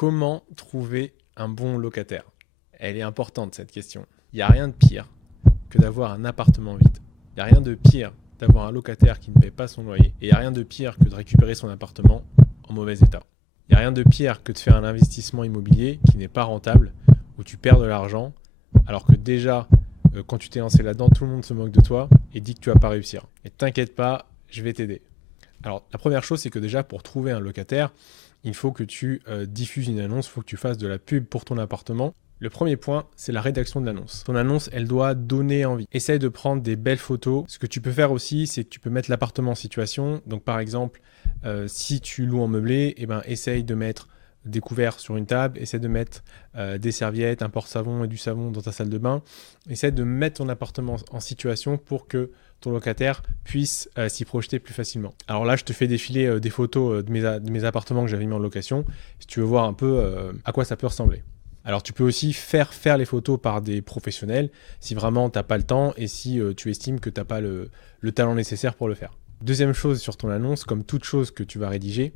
Comment trouver un bon locataire? Elle est importante cette question. Il n'y a rien de pire que d'avoir un appartement vide. Il n'y a rien de pire d'avoir un locataire qui ne paie pas son loyer. Et il n'y a rien de pire que de récupérer son appartement en mauvais état. Il n'y a rien de pire que de faire un investissement immobilier qui n'est pas rentable, où tu perds de l'argent, alors que déjà, quand tu t'es lancé là-dedans, tout le monde se moque de toi et dit que tu vas pas réussir. Et t'inquiète pas, je vais t'aider. Alors, la première chose, c'est que déjà, pour trouver un locataire, il faut que tu diffuses une annonce, il faut que tu fasses de la pub pour ton appartement. Le premier point, c'est la rédaction de l'annonce. Ton annonce, elle doit donner envie. Essaye de prendre des belles photos. Ce que tu peux faire aussi, c'est que tu peux mettre l'appartement en situation. Donc, par exemple, si tu loues en meublé, essaye de mettre des couverts sur une table, essaye de mettre des serviettes, un porte-savon et du savon dans ta salle de bain. Essaye de mettre ton appartement en situation pour que ton locataire puisse s'y projeter plus facilement. Alors là, je te fais défiler des photos de mes appartements que j'avais mis en location, si tu veux voir un peu à quoi ça peut ressembler. Alors tu peux aussi faire les photos par des professionnels si vraiment tu n'as pas le temps et si tu estimes que tu n'as pas le talent nécessaire pour le faire. Deuxième chose sur ton annonce, comme toute chose que tu vas rédiger,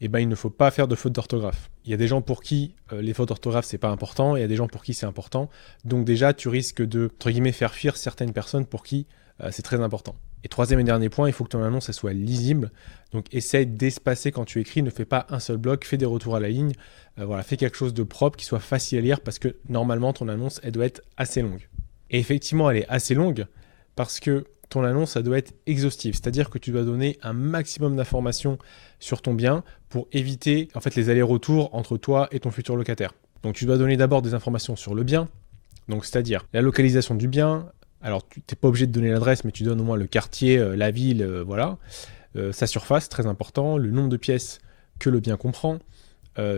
il ne faut pas faire de fautes d'orthographe. Il y a des gens pour qui les fautes d'orthographe, c'est pas important, et il y a des gens pour qui c'est important. Donc déjà, tu risques de, entre guillemets, faire fuir certaines personnes pour qui c'est très important. Et troisième et dernier point, il faut que ton annonce elle soit lisible. Donc essaye d'espacer quand tu écris, ne fais pas un seul bloc, fais des retours à la ligne. Fais quelque chose de propre, qui soit facile à lire, parce que normalement, ton annonce, elle doit être assez longue. Et effectivement, elle est assez longue parce que ton annonce, ça doit être exhaustive. C'est-à-dire que tu dois donner un maximum d'informations sur ton bien pour éviter les allers-retours entre toi et ton futur locataire. Donc tu dois donner d'abord des informations sur le bien, donc c'est-à-dire la localisation du bien. Alors tu n'es pas obligé de donner l'adresse, mais tu donnes au moins le quartier, la ville, sa surface, très important, le nombre de pièces que le bien comprend,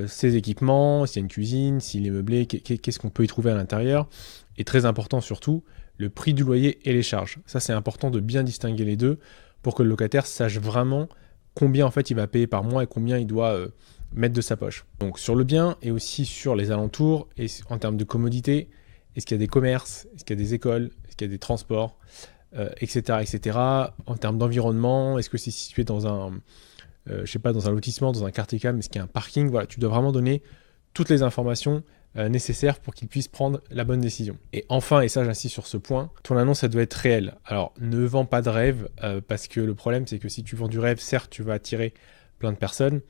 ses équipements, s'il y a une cuisine, s'il est meublé, qu'est-ce qu'on peut y trouver à l'intérieur. Et très important surtout, le prix du loyer et les charges. Ça, c'est important de bien distinguer les deux pour que le locataire sache vraiment combien il va payer par mois et combien il doit mettre de sa poche. Donc sur le bien et aussi sur les alentours et en termes de commodité, est-ce qu'il y a des commerces, est-ce qu'il y a des écoles, est-ce qu'il y a des transports, etc., etc. En termes d'environnement, est-ce que c'est situé dans dans un lotissement, dans un quartier calme, est-ce qu'il y a un parking? Voilà, tu dois vraiment donner toutes les informations nécessaires pour qu'il puisse prendre la bonne décision. Et enfin, et ça j'insiste sur ce point, ton annonce elle doit être réelle. Alors ne vends pas de rêve parce que le problème c'est que si tu vends du rêve, certes tu vas attirer plein de personnes,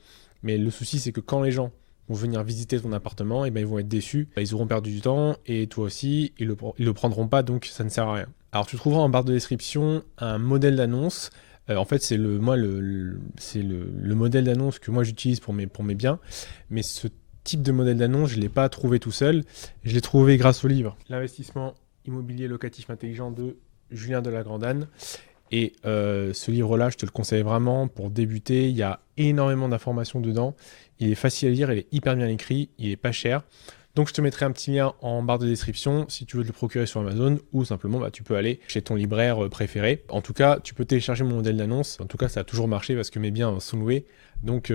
mais le souci c'est que quand les gens vont venir visiter ton appartement, ils vont être déçus, ils auront perdu du temps et toi aussi, ils le prendront pas, donc ça ne sert à rien. Alors tu trouveras en barre de description un modèle d'annonce. C'est le modèle d'annonce que moi j'utilise pour mes biens, mais ce type de modèle d'annonce, je ne l'ai pas trouvé tout seul. Je l'ai trouvé grâce au livre L'investissement immobilier locatif intelligent de Julien de La Grandane. Et ce livre-là, je te le conseille vraiment pour débuter. Il y a énormément d'informations dedans. Il est facile à lire, il est hyper bien écrit, il n'est pas cher. Donc je te mettrai un petit lien en barre de description si tu veux te le procurer sur Amazon ou simplement tu peux aller chez ton libraire préféré. En tout cas, tu peux télécharger mon modèle d'annonce. En tout cas, ça a toujours marché parce que mes biens sont loués. Donc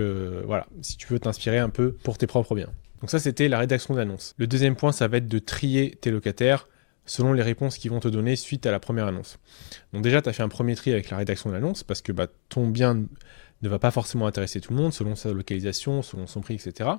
si tu veux t'inspirer un peu pour tes propres biens. Donc ça, c'était la rédaction d'annonce. Le deuxième point, ça va être de trier tes locataires selon les réponses qu'ils vont te donner suite à la première annonce. Donc déjà, tu as fait un premier tri avec la rédaction de l'annonce parce que ton bien ne va pas forcément intéresser tout le monde selon sa localisation, selon son prix, etc.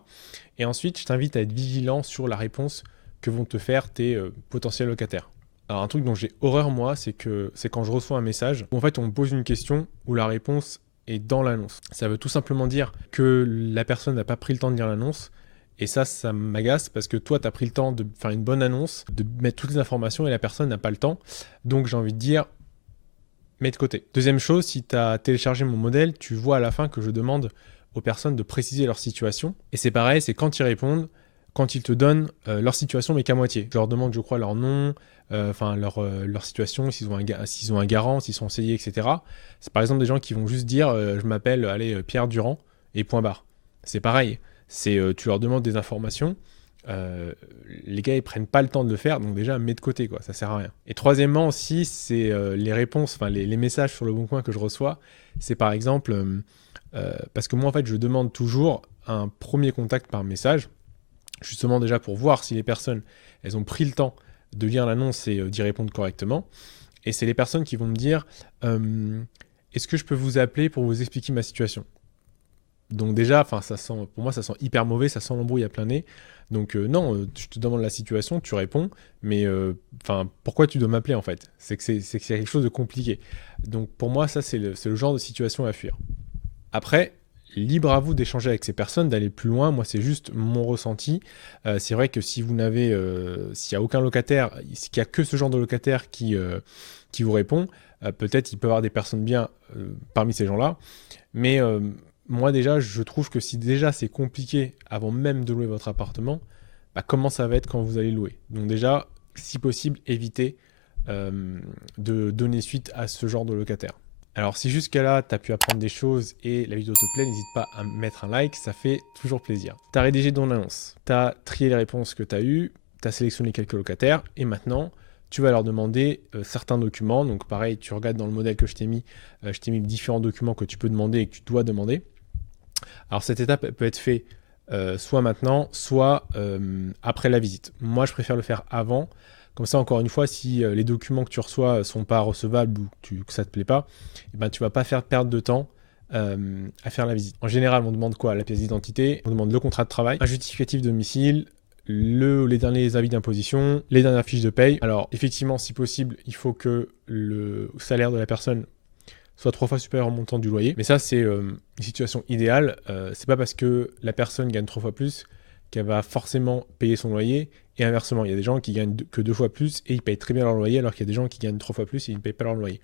Et ensuite, je t'invite à être vigilant sur la réponse que vont te faire tes potentiels locataires. Alors un truc dont j'ai horreur moi, c'est quand je reçois un message où on me pose une question où la réponse est dans l'annonce. Ça veut tout simplement dire que la personne n'a pas pris le temps de lire l'annonce. Et ça m'agace parce que toi, tu as pris le temps de faire une bonne annonce, de mettre toutes les informations et la personne n'a pas le temps. Donc j'ai envie de dire, mets de côté. Deuxième chose, si tu as téléchargé mon modèle, tu vois à la fin que je demande aux personnes de préciser leur situation. Et c'est pareil, c'est quand ils répondent, quand ils te donnent leur situation, mais qu'à moitié. Je leur demande, je crois, leur nom, leur situation, s'ils ont un garant, s'ils sont conseillers, etc. C'est par exemple des gens qui vont juste dire je m'appelle Pierre Durand et point barre. C'est pareil. Tu leur demandes des informations, les gars ils prennent pas le temps de le faire, donc déjà mets de côté quoi, ça sert à rien. Et troisièmement aussi, c'est les réponses, les messages sur le Bon Coin que je reçois, c'est par exemple parce que moi en fait je demande toujours un premier contact par message, justement déjà pour voir si les personnes elles ont pris le temps de lire l'annonce et d'y répondre correctement. Et c'est les personnes qui vont me dire est-ce que je peux vous appeler pour vous expliquer ma situation? Donc déjà, pour moi, ça sent hyper mauvais, ça sent l'embrouille à plein nez. Donc non, je te demande la situation, tu réponds, mais pourquoi tu dois m'appeler en fait? C'est quelque chose de compliqué. Donc pour moi, ça, c'est le genre de situation à fuir. Après, libre à vous d'échanger avec ces personnes, d'aller plus loin. Moi, c'est juste mon ressenti. C'est vrai que si vous n'avez, s'il n'y a aucun locataire, qu'il n'y a que ce genre de locataire qui vous répond, peut-être il peut y avoir des personnes bien parmi ces gens-là. Mais moi, déjà, je trouve que si déjà c'est compliqué avant même de louer votre appartement, comment ça va être quand vous allez louer? Donc déjà, si possible, évitez de donner suite à ce genre de locataire. Alors si jusqu'à là, tu as pu apprendre des choses et la vidéo te plaît, n'hésite pas à mettre un like, ça fait toujours plaisir. Tu as rédigé ton annonce, tu as trié les réponses que tu as eues, tu as sélectionné quelques locataires et maintenant, tu vas leur demander certains documents. Donc pareil, tu regardes dans le modèle que je t'ai mis différents documents que tu peux demander et que tu dois demander. Alors cette étape elle peut être faite soit maintenant, soit après la visite. Moi, je préfère le faire avant. Comme ça, encore une fois, si les documents que tu reçois ne sont pas recevables ou que ça ne te plaît pas, tu ne vas pas faire perdre de temps à faire la visite. En général, on demande quoi? La pièce d'identité, on demande le contrat de travail, un justificatif de domicile, les derniers avis d'imposition, les dernières fiches de paye. Alors, effectivement, si possible, il faut que le salaire de la personne soit 3 fois supérieur au montant du loyer. Mais ça, c'est une situation idéale. C'est pas parce que la personne gagne 3 fois plus qu'elle va forcément payer son loyer. Et inversement, il y a des gens qui gagnent que 2 fois plus et ils payent très bien leur loyer, alors qu'il y a des gens qui gagnent 3 fois plus et ils ne payent pas leur loyer.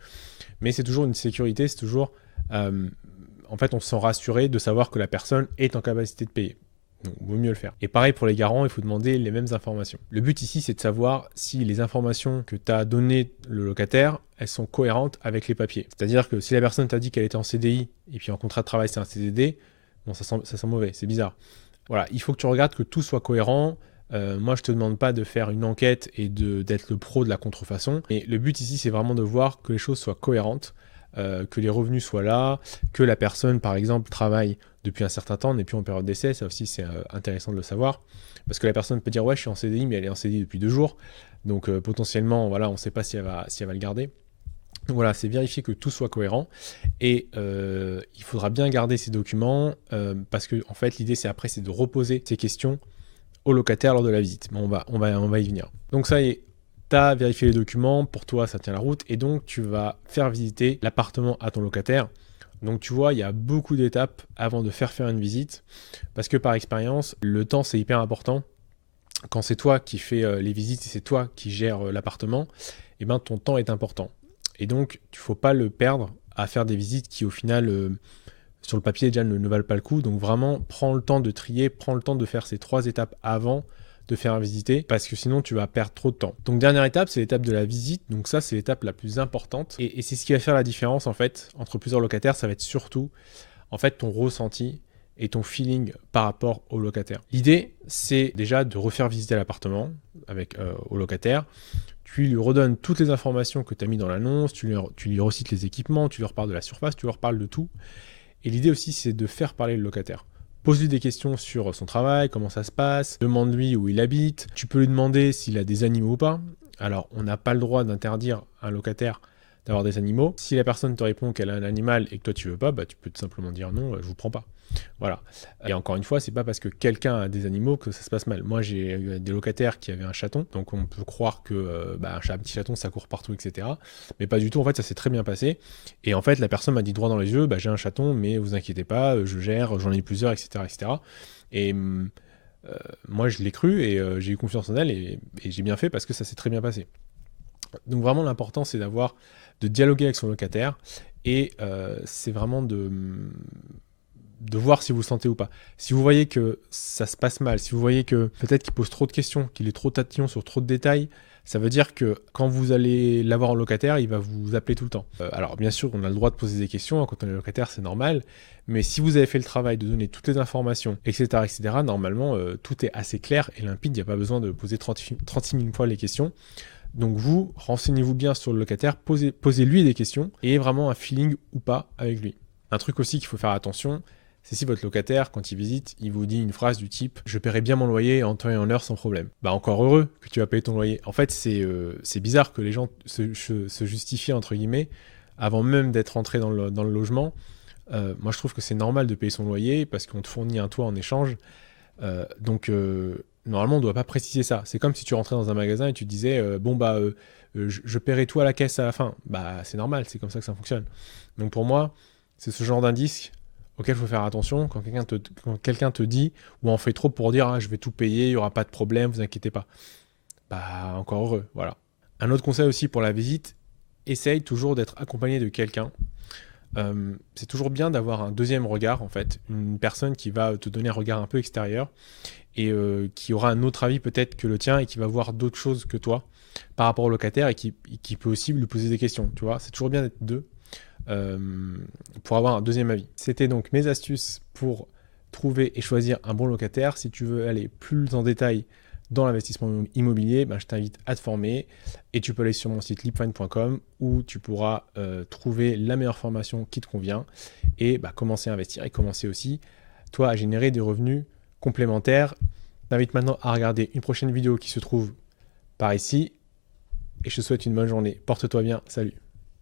Mais c'est toujours une sécurité, c'est toujours... en fait, on se sent rassuré de savoir que la personne est en capacité de payer. Donc, il vaut mieux le faire. Et pareil pour les garants, il faut demander les mêmes informations. Le but ici, c'est de savoir si les informations que tu as données le locataire, elles sont cohérentes avec les papiers. C'est-à-dire que si la personne t'a dit qu'elle était en CDI et puis en contrat de travail, c'est un CDD, bon, ça sent mauvais, c'est bizarre. Voilà, il faut que tu regardes que tout soit cohérent. Moi, je te demande pas de faire une enquête et d'être le pro de la contrefaçon. Mais le but ici, c'est vraiment de voir que les choses soient cohérentes, que les revenus soient là, que la personne, par exemple, travaille depuis un certain temps, n'est plus en période d'essai. Ça aussi, c'est intéressant de le savoir. Parce que la personne peut dire, ouais, je suis en CDI, mais elle est en CDI depuis 2 jours. Donc, potentiellement, voilà, on ne sait pas si elle va le garder. Donc voilà, c'est vérifier que tout soit cohérent et il faudra bien garder ces documents parce que en fait l'idée c'est de reposer ces questions au locataire lors de la visite. Mais on va y venir. Donc ça y est, tu as vérifié les documents, pour toi ça tient la route et donc tu vas faire visiter l'appartement à ton locataire. Donc tu vois, il y a beaucoup d'étapes avant de faire une visite parce que par expérience, le temps c'est hyper important. Quand c'est toi qui fais les visites et c'est toi qui gères l'appartement, et ben ton temps est important. Et donc, il ne faut pas le perdre à faire des visites qui, au final, sur le papier, déjà ne valent pas le coup. Donc, vraiment, prends le temps de trier, prends le temps de faire ces 3 étapes avant de faire visiter, parce que sinon, tu vas perdre trop de temps. Donc, dernière étape, c'est l'étape de la visite. Donc, ça, c'est l'étape la plus importante. Et c'est ce qui va faire la différence, en fait, entre plusieurs locataires. Ça va être surtout, en fait, ton ressenti et ton feeling par rapport au locataire. L'idée, c'est déjà de refaire visiter l'appartement au locataire. Tu lui redonnes toutes les informations que tu as mis dans l'annonce, tu lui recites les équipements, tu lui reparles de la surface, tu lui reparles de tout. Et l'idée aussi, c'est de faire parler le locataire. Pose-lui des questions sur son travail, comment ça se passe, demande-lui où il habite. Tu peux lui demander s'il a des animaux ou pas. Alors, on n'a pas le droit d'interdire à un locataire d'avoir des animaux. Si la personne te répond qu'elle a un animal et que toi tu veux pas, tu peux tout simplement dire non, je vous prends pas. Voilà. Et encore une fois, c'est pas parce que quelqu'un a des animaux que ça se passe mal. Moi, j'ai eu des locataires qui avaient un chaton, donc on peut croire que un petit chaton, ça court partout, etc. Mais pas du tout. En fait, ça s'est très bien passé. Et en fait, la personne m'a dit droit dans les yeux, j'ai un chaton, mais vous inquiétez pas, je gère, j'en ai plusieurs, etc., etc. Et moi, je l'ai cru et j'ai eu confiance en elle et j'ai bien fait parce que ça s'est très bien passé. Donc vraiment, l'important, c'est de dialoguer avec son locataire et c'est vraiment de voir si vous le sentez ou pas. Si vous voyez que ça se passe mal, si vous voyez que peut-être qu'il pose trop de questions, qu'il est trop tatillon sur trop de détails, ça veut dire que quand vous allez l'avoir en locataire, il va vous appeler tout le temps. Alors bien sûr, on a le droit de poser des questions, quand on est locataire, c'est normal, mais si vous avez fait le travail de donner toutes les informations, etc., etc., normalement, tout est assez clair et limpide, il n'y a pas besoin de poser 36 000 fois les questions. Donc vous, renseignez-vous bien sur le locataire, posez-lui des questions et vraiment un feeling ou pas avec lui. Un truc aussi qu'il faut faire attention, c'est si votre locataire, quand il visite, il vous dit une phrase du type « Je paierai bien mon loyer en temps et en heure sans problème ». Encore heureux que tu vas payer ton loyer. En fait, c'est bizarre que les gens se justifient, entre guillemets, avant même d'être rentrés dans le logement, Moi, je trouve que c'est normal de payer son loyer parce qu'on te fournit un toit en échange. Normalement, on ne doit pas préciser ça. C'est comme si tu rentrais dans un magasin et tu disais je paierai tout à la caisse à la fin. Bah, c'est normal, c'est comme ça que ça fonctionne. Donc pour moi, c'est ce genre d'indice auquel il faut faire attention quand quelqu'un te dit ou en fait trop pour dire je vais tout payer, il n'y aura pas de problème, vous inquiétez pas. Bah, encore heureux, voilà. Un autre conseil aussi pour la visite, essaye toujours d'être accompagné de quelqu'un. C'est toujours bien d'avoir un deuxième regard, en fait, une personne qui va te donner un regard un peu extérieur et qui aura un autre avis peut-être que le tien et qui va voir d'autres choses que toi par rapport au locataire et qui peut aussi lui poser des questions, tu vois. C'est toujours bien d'être deux euh, pour avoir un deuxième avis. C'était donc mes astuces pour trouver et choisir un bon locataire. Si tu veux aller plus en détail dans l'investissement immobilier, ben, je t'invite à te former et tu peux aller sur mon site leapfind.com où tu pourras trouver la meilleure formation qui te convient et commencer à investir et commencer aussi, toi, à générer des revenus complémentaires. Je t'invite maintenant à regarder une prochaine vidéo qui se trouve par ici et je te souhaite une bonne journée. Porte-toi bien. Salut.